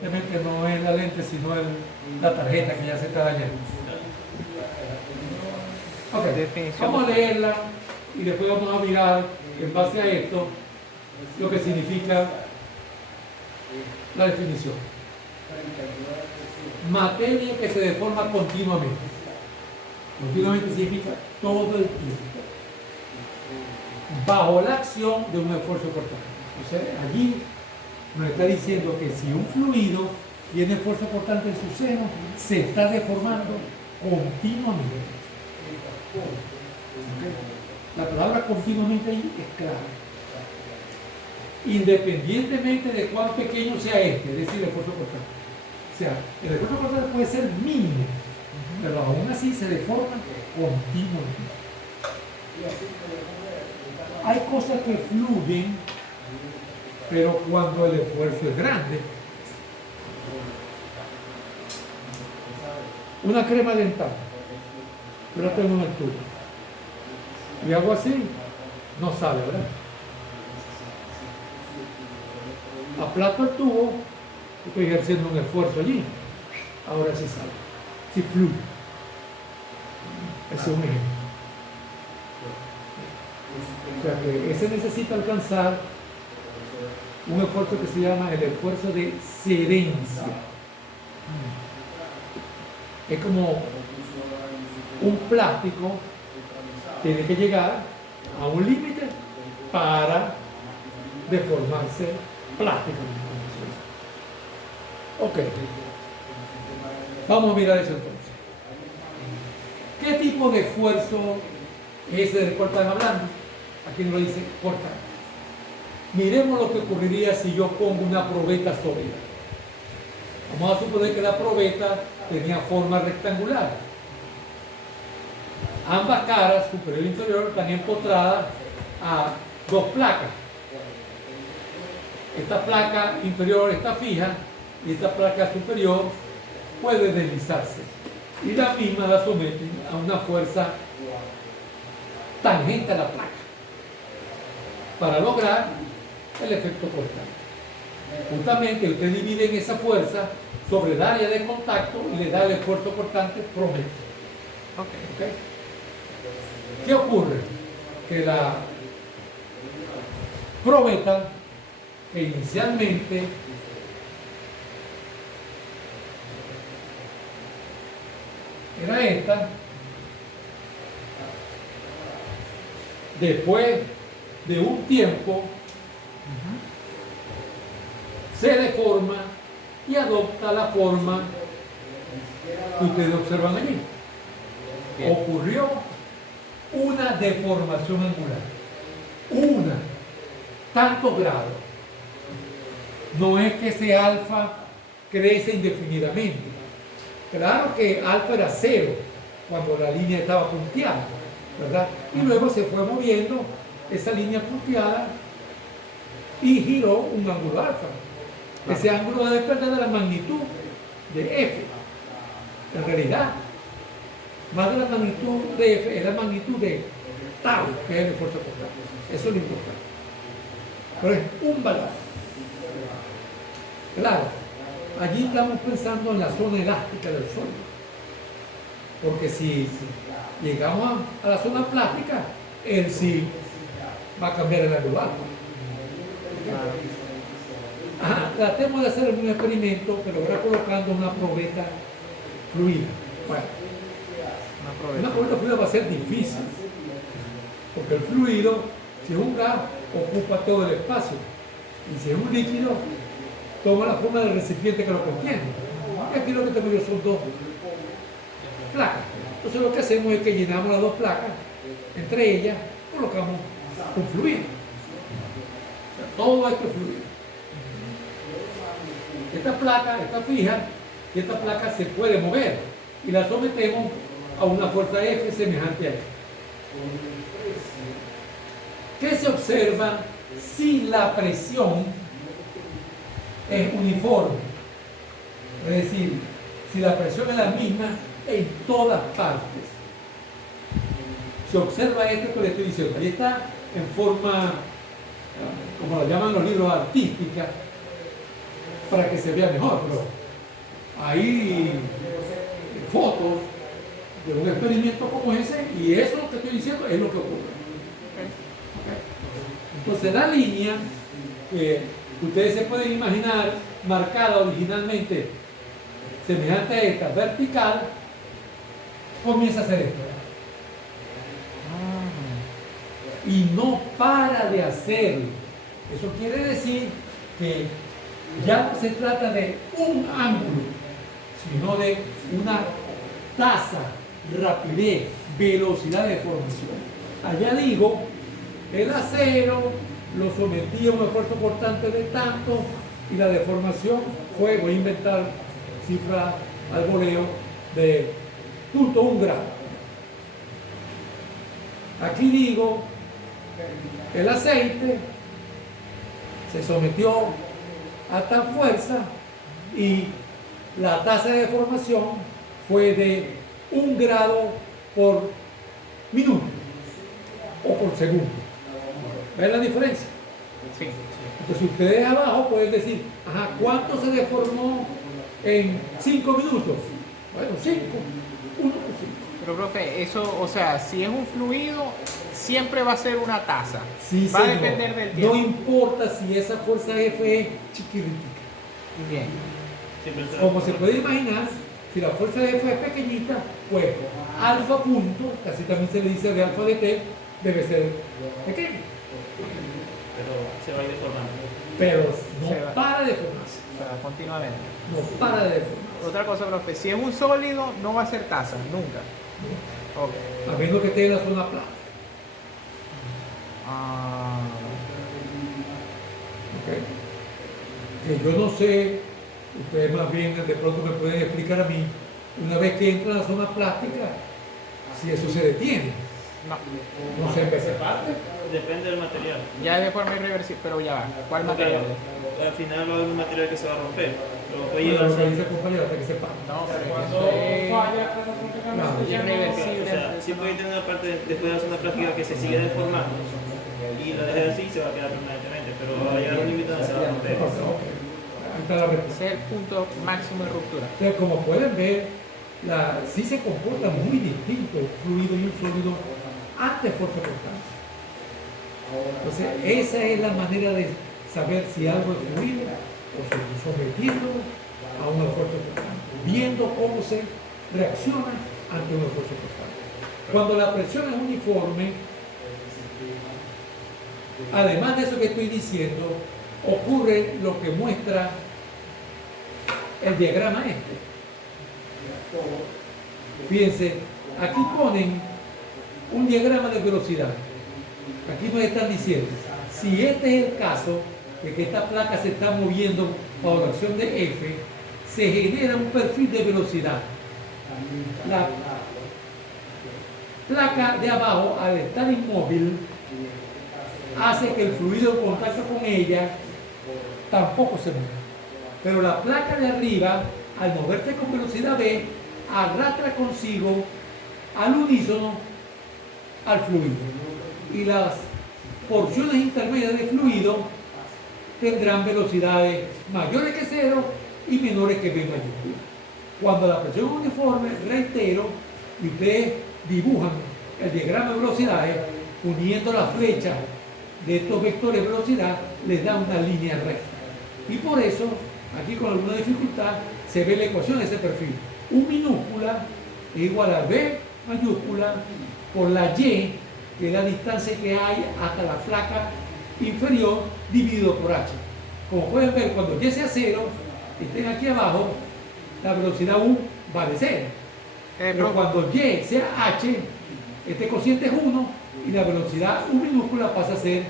Realmente no es la lente, sino la tarjeta que ya se está dañando. Ok, vamos a leerla y después vamos a mirar en base a esto lo que significa la definición. Materia que se deforma continuamente. Continuamente significa todo el tiempo, bajo la acción de un esfuerzo cortante. O sea, allí nos está diciendo que si un fluido tiene esfuerzo cortante en su seno, se está deformando continuamente. La palabra continuamente ahí es clara. Independientemente de cuán pequeño sea este, es decir, el esfuerzo cortante. O sea, el esfuerzo cortante puede ser mínimo, pero aún así se deforma continuamente. Hay cosas que fluyen, pero cuando el esfuerzo es grande. Una crema dental, yo la tengo en el tubo, y hago así, no sale, ¿verdad? Aplasto el tubo, estoy ejerciendo un esfuerzo allí, ahora sí sale, sí fluye. Ese es un ejemplo. O sea que ese necesita alcanzar un esfuerzo que se llama el esfuerzo de cedencia. Es como un plástico tiene que llegar a un límite para deformarse plásticamente. Ok, vamos a mirar eso entonces. ¿Qué tipo de esfuerzo es ese del cual están hablando? Aquí nos lo dice cortar. Miremos lo que ocurriría si yo pongo una probeta sólida. Vamos a suponer que la probeta tenía forma rectangular. Ambas caras, superior e inferior, están empotradas a dos placas. Esta placa inferior está fija y esta placa superior puede deslizarse. Y la misma la someten a una fuerza tangente a la placa para lograr el efecto cortante. Justamente usted divide en esa fuerza sobre el área de contacto y le da el esfuerzo cortante promedio. ¿Okay? ¿Qué ocurre? Que la probeta, que inicialmente era esta, después de un tiempo se deforma y adopta la forma que ustedes observan allí. Ocurrió una deformación angular, tantos grados. No es que ese alfa crece indefinidamente. Claro que alfa era 0 cuando la línea estaba punteada, ¿verdad? Y luego se fue moviendo esa línea punteada y giró un ángulo alfa. Ese ángulo va a depender de la magnitud de F. En realidad, más de la magnitud de F es la magnitud de tau, que es el esfuerzo cortante. Eso es lo importante. Pero es un valor. Claro, allí estamos pensando en la zona elástica del sólido. Porque si llegamos a la zona plástica, él sí va a cambiar el ángulo alfa. Tratemos de hacer un experimento, pero ahora colocando una probeta fluida. Bueno, una probeta fluida va a ser difícil, porque el fluido, si es un gas, ocupa todo el espacio, y si es un líquido, toma la forma del recipiente que lo contiene. Y aquí lo que tengo yo son dos placas. Entonces lo que hacemos es que llenamos las dos placas, entre ellas colocamos un fluido. O sea, todo esto es fluido. Esta placa está fija y esta placa se puede mover y la sometemos a una fuerza F semejante a esta. ¿Qué se observa si la presión es uniforme? Es decir, si la presión es la misma en todas partes. Se observa esto que le estoy diciendo. Ahí está en forma, como lo llaman los libros, artística, para que se vea mejor, pero hay fotos de un experimento como ese y eso lo que estoy diciendo es lo que ocurre. Entonces la línea que ustedes se pueden imaginar marcada originalmente semejante a esta vertical comienza a hacer esto y no para de hacerlo. Eso quiere decir que ya no se trata de un ángulo, sino de una tasa, rapidez, velocidad de formación. Allá digo, el acero lo sometía a un esfuerzo cortante de tanto y la deformación fue, voy a inventar cifra al voleo, de 0.1 grado. Aquí digo, el aceite se sometió a tal fuerza y la tasa de deformación fue de 1 grado por minuto o por segundo. ¿Ven la diferencia? Sí. Entonces ustedes abajo pueden decir, ajá, ¿cuánto se deformó en 5 minutos? Bueno, 5. 1 por 5. Pero, profe, eso, o sea, si es un fluido, siempre va a ser una tasa. Sí, Va a señor. depender del tiempo. No importa si esa fuerza F es chiquiritica. Bien. Como se puede imaginar, si la fuerza F es pequeñita, pues alfa punto, casi también se le dice de alfa de t, debe ser pequeño. Pero se va a ir deformando. Pero Se no va. para de formarse. O sea, continuamente. No para de deformarse. Otra cosa, profe, si es un sólido, no va a ser tasa, nunca. Ok. A menos que esté en la zona plana. Ah, ¿Ok? Que yo no sé, ustedes más bien de pronto me pueden explicar a mí, una vez que entra en la zona plástica, si eso se detiene. no. No sé, empecé parte. Depende del material. Ya es de forma irreversible, pero ya va. ¿Cuál Porque material? al final va a haber un material que se va a romper. Pero puede Bueno, llegar a lo que ser. dice el compañero hasta que se parte. No, pero Cuando es falla catastróficamente, ya no- irreversible. O sea, sí puede tener una parte después de la zona plástica que se sigue deformando y lo deja así y se va a quedar permanentemente. Pero va a llegar a un límite donde se va a romper. Ok. Ahí está la respuesta. Ese es el punto máximo de ruptura. Entonces, como pueden ver, sí se comporta muy distinto un fluido y un sólido ante fuerza cortante. Entonces, esa es la manera de saber si algo es fluido o sometiéndolo a un esfuerzo cortante, viendo cómo se reacciona ante un esfuerzo cortante. Cuando la presión es uniforme, además de eso que estoy diciendo, ocurre lo que muestra el diagrama este. Fíjense, aquí ponen un diagrama de velocidad. Aquí nos están diciendo, si este es el caso de que esta placa se está moviendo bajo la acción de F, se genera un perfil de velocidad. La placa de abajo, al estar inmóvil, hace que el fluido en contacto con ella tampoco se mueva. Pero la placa de arriba, al moverse con velocidad V, arrastra consigo al unísono al fluido. Y las porciones intermedias de fluido tendrán velocidades mayores que 0 y menores que V mayúscula. Cuando la presión es uniforme, reitero, y ustedes dibujan el diagrama de velocidades, uniendo las flechas de estos vectores de velocidad, les da una línea recta. Y por eso, aquí con alguna dificultad, se ve la ecuación de ese perfil. U minúscula es igual a V mayúscula por la Y, que es la distancia que hay hasta la placa inferior, dividido por H. Como pueden ver, cuando Y sea 0, estén aquí abajo, la velocidad U vale 0. Pero cuando Y sea H, este cociente es 1 y la velocidad U minúscula pasa a ser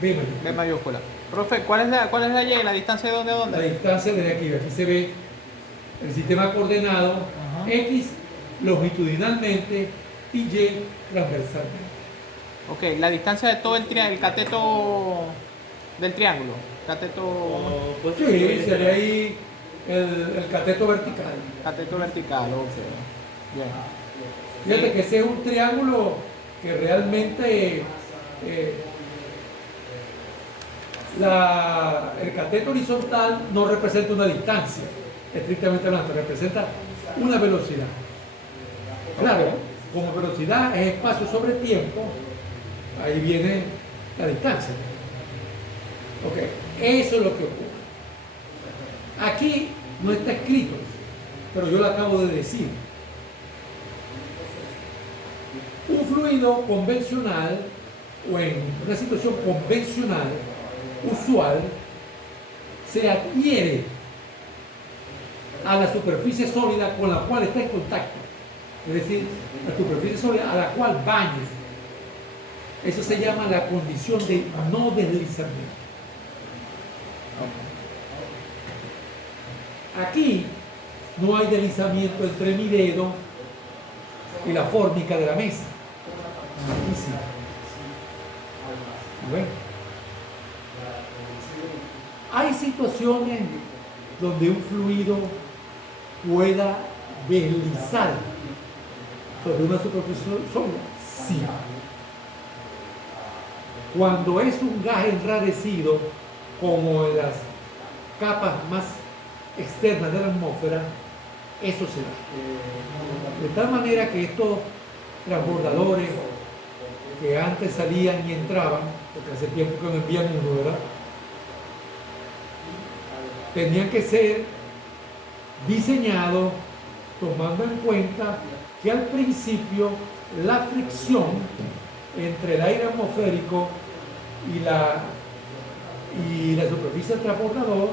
B mayúscula. B mayúscula. Profe, ¿cuál es la Y? ¿La distancia de dónde a La dónde? distancia desde aquí, aquí se ve el sistema coordenado Ajá. X longitudinalmente y Y transversalmente. Ok, la distancia de todo el cateto del triángulo. Cateto, O, pues, Sí, sería ahí el cateto vertical. cateto vertical, ok. Bien. Fíjate que ese es un triángulo que realmente El cateto horizontal no representa una distancia, estrictamente hablando, representa una velocidad. Claro, como velocidad es espacio sobre tiempo, ahí viene la distancia. Ok, eso es lo que ocurre. Aquí no está escrito, pero yo lo acabo de decir. Un fluido convencional o en una situación convencional, usual, se adhiere a la superficie sólida con la cual está en contacto. Es decir, la superficie sólida a la cual baña. Eso se llama la condición de no deslizamiento. Aquí no hay deslizamiento entre mi dedo y la fórmica de la mesa. Aquí sí. Bueno. Hay situaciones donde un fluido pueda deslizar sobre una superficie sólida. Sí. Cuando es un gas enrarecido, como en las capas más externas de la atmósfera, eso se da. De tal manera que estos transbordadores que antes salían y entraban, porque hace tiempo que no envían uno, ¿verdad? Tenían que ser diseñados tomando en cuenta que al principio la fricción entre el aire atmosférico y la superficie del transbordador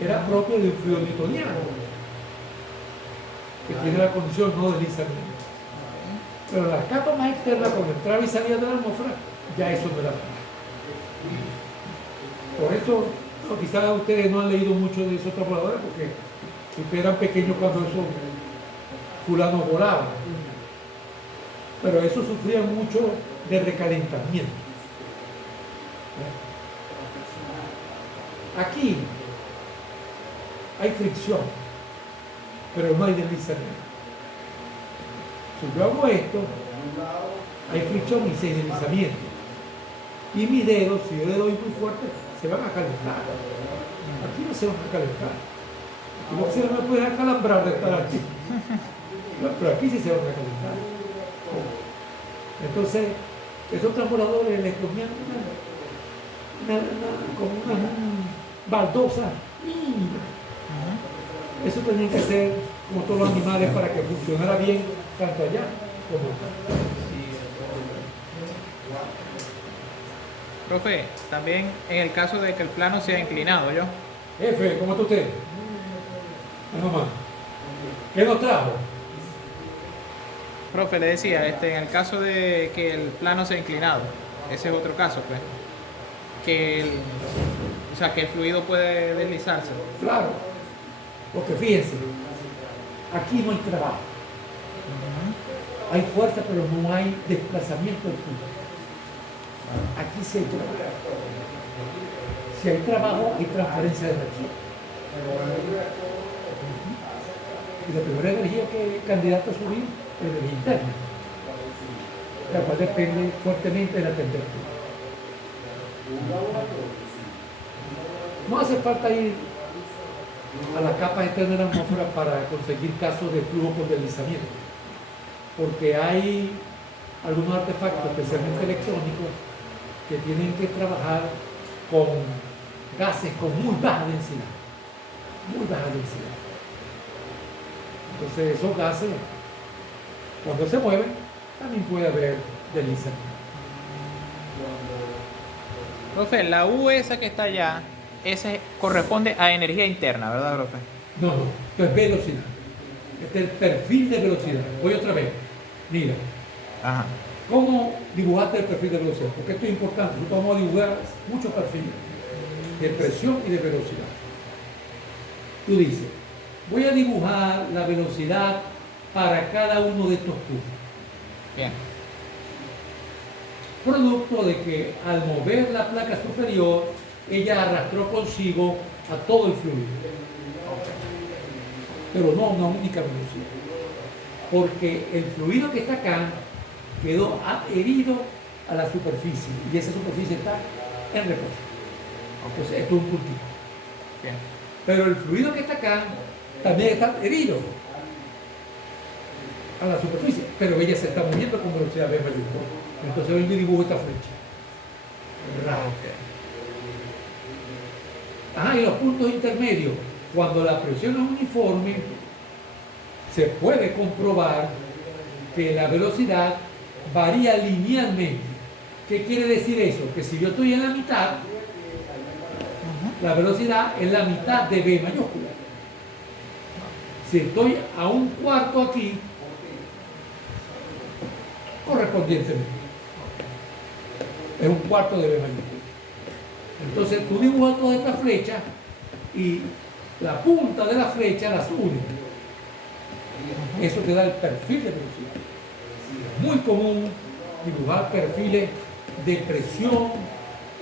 era propia de un fluido newtoniano, que tiene la condición no deslizamiento. Pero las capas más externas, cuando entraba y salía de la atmósfera, ya eso no era nada. Por eso, no, quizás ustedes no han leído mucho de esos transbordadores, porque si ustedes eran pequeños cuando esos fulanos volaban. Pero eso sufría mucho de recalentamiento. Aquí hay fricción, pero no hay deslizamiento. Si yo hago esto, hay fricción y sin deslizamiento. Y mis dedos, si yo le doy muy fuerte, se van a calentar. Aquí no se van a calentar. Aquí no se me pueden acalambrar de estar aquí. Pero aquí sí se van a calentar. Entonces, esos transbordadores les ponían como una baldosa mínima. Eso tenía que ser como todos los animales para que funcionara bien tanto allá como acá. Profe, también en el caso de que el plano sea inclinado, ¿yo? Jefe, ¿cómo está usted? Nomás. ¿Qué nos trajo? Profe, le decía, en el caso de que el plano sea inclinado, ese es otro caso, pues. O sea, que el fluido puede deslizarse. Claro, porque fíjense, aquí no hay trabajo. Hay fuerza, pero no hay desplazamiento del fluido. Aquí sí hay trabajo. Si hay trabajo, hay transferencia de energía. Y la primera energía que el candidato a subir es energía interna, la cual depende fuertemente de la temperatura. No hace falta ir a la capa externa de la atmósfera para conseguir casos de flujo con deslizamiento, porque hay algunos artefactos, especialmente electrónicos, que tienen que trabajar con gases con muy baja densidad. Muy baja densidad. Entonces esos gases, cuando se mueven, también puede haber deslizamiento. Profe, la U esa que está allá, ese corresponde a energía interna, ¿verdad, profe? No, esto es velocidad. Este es el perfil de velocidad. Voy otra vez. Mira, Ajá. ¿cómo dibujaste el perfil de velocidad? Porque esto es importante. Nosotros vamos a dibujar muchos perfiles de presión y de velocidad. Tú dices, voy a dibujar la velocidad para cada uno de estos puntos. Bien. Producto de que al mover la placa superior, ella arrastró consigo a todo el fluido. Pero no una única velocidad. Porque el fluido que está acá quedó adherido a la superficie y esa superficie está en reposo. Entonces esto es un puntito. Bien. Pero el fluido que está acá también está herido a la superficie, pero ella se está moviendo con velocidad v mayúscula. Entonces hoy yo dibujo esta flecha. Y los puntos intermedios, cuando la presión es uniforme, se puede comprobar que la velocidad varía linealmente. ¿Qué quiere decir eso? Que si yo estoy en la mitad, la velocidad es la mitad de v mayúscula. Si estoy a un cuarto aquí, correspondientemente, es un cuarto de v mayúscula. Entonces tú dibujas toda esta flecha y la punta de la flecha las une. Eso te da el perfil de velocidad. Es muy común dibujar perfiles de presión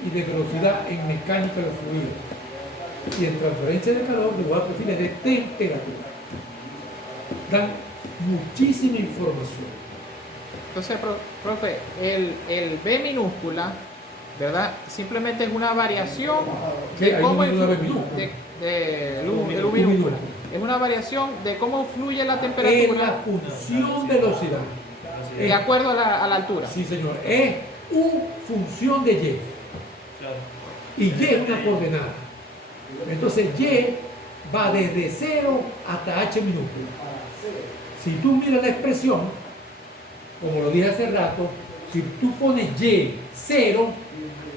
y de velocidad en mecánica de los fluidos. Y en transferencia de calor dibujar perfiles de temperatura. Dan muchísima información. Entonces, profe, el B minúscula, ¿verdad? Simplemente es una variación Sí, de hay cómo una B minúscula. el U U minúscula. es una variación de cómo fluye la Es temperatura la función velocidad. de acuerdo a la altura. Sí, señor. Es U función de Y. Claro. Y Y es una coordenada. Entonces Y va desde 0 hasta H minúscula. Si tú miras la expresión, como lo dije hace rato, si tú pones Y 0,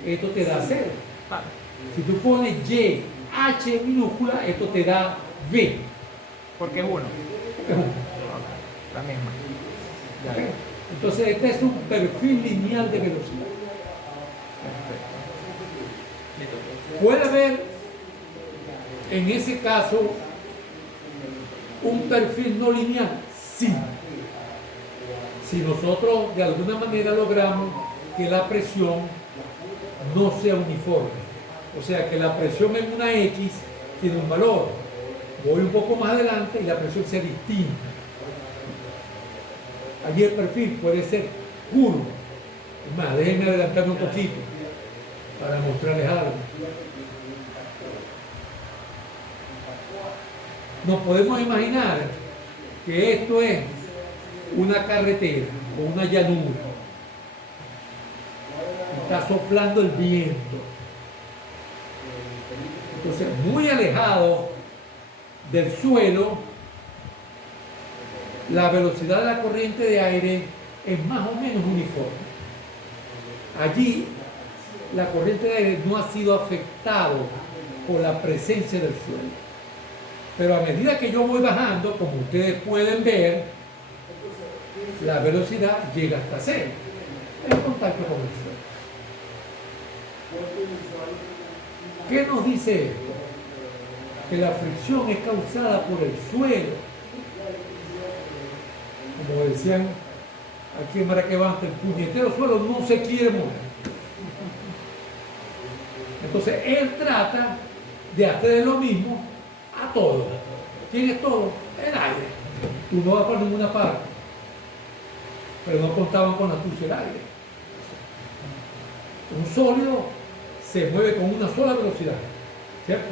esto te da 0. Vale. Si tú pones Y H minúscula, esto te da V. Porque es uno, Es uno. la misma. Ya. ¿Ok? Entonces este es un perfil lineal de velocidad. Puede haber en ese caso un perfil no lineal, sí. Si nosotros de alguna manera logramos que la presión no sea uniforme, o sea que la presión en una X tiene un valor, voy un poco más adelante y la presión sea distinta. Allí el perfil puede ser curvo. Es más, déjenme adelantarme un poquito para mostrarles algo. Nos podemos imaginar que esto es una carretera o una llanura. Está soplando el viento. Entonces, muy alejado del suelo, la velocidad de la corriente de aire es más o menos uniforme. Allí, la corriente de aire no ha sido afectado por la presencia del suelo. Pero a medida que yo voy bajando, como ustedes pueden ver, la velocidad llega hasta 0 en contacto con el suelo. ¿Qué nos dice esto? Que la fricción es causada por el suelo. Como decían aquí en Maraquebante, el puñetero suelo no se quiere mover. Entonces él trata de hacer lo mismo a todo. ¿Quién es todo? El aire. Tú no vas por ninguna parte. Pero no contaban con la astucia del aire. Un sólido se mueve con una sola velocidad, ¿cierto?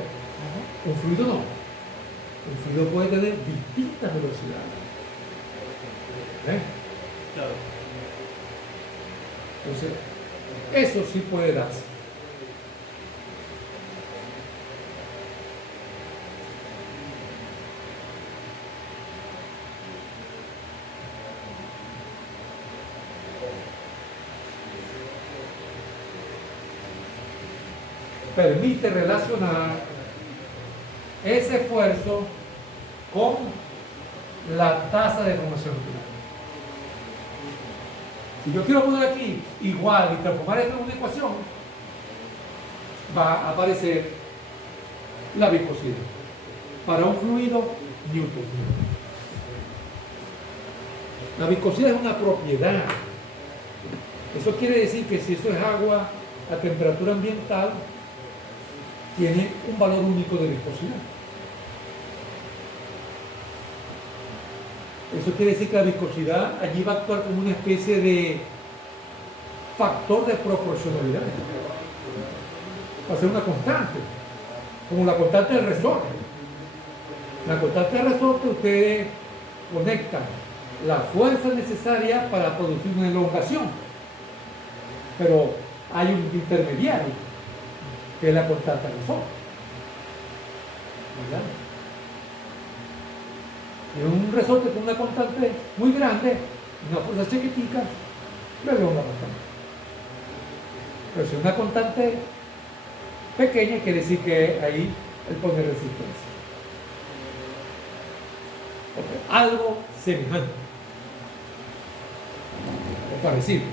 Un fluido no. Un fluido puede tener distintas velocidades. ¿Ven? Claro. Entonces, eso sí puede darse. Permite relacionar ese esfuerzo con la tasa de formación nuclear. Si yo quiero poner aquí igual y transformar esto en una ecuación, va a aparecer la viscosidad. Para un fluido, Newton. La viscosidad es una propiedad. Eso quiere decir que si eso es agua a temperatura ambiental, tiene un valor único de viscosidad. Eso quiere decir que la viscosidad allí va a actuar como una especie de factor de proporcionalidad. va a ser una constante, como la constante del resorte. La constante del resorte, ustedes conectan la fuerza necesaria para producir una elongación, pero hay un intermediario, que es la constante del resorte. ¿Verdad? En un resorte con una constante muy grande, una fuerza chiquitica, le elonga bastante. Pero si una constante pequeña, quiere decir que ahí él pone resistencia. Algo semejante o parecido.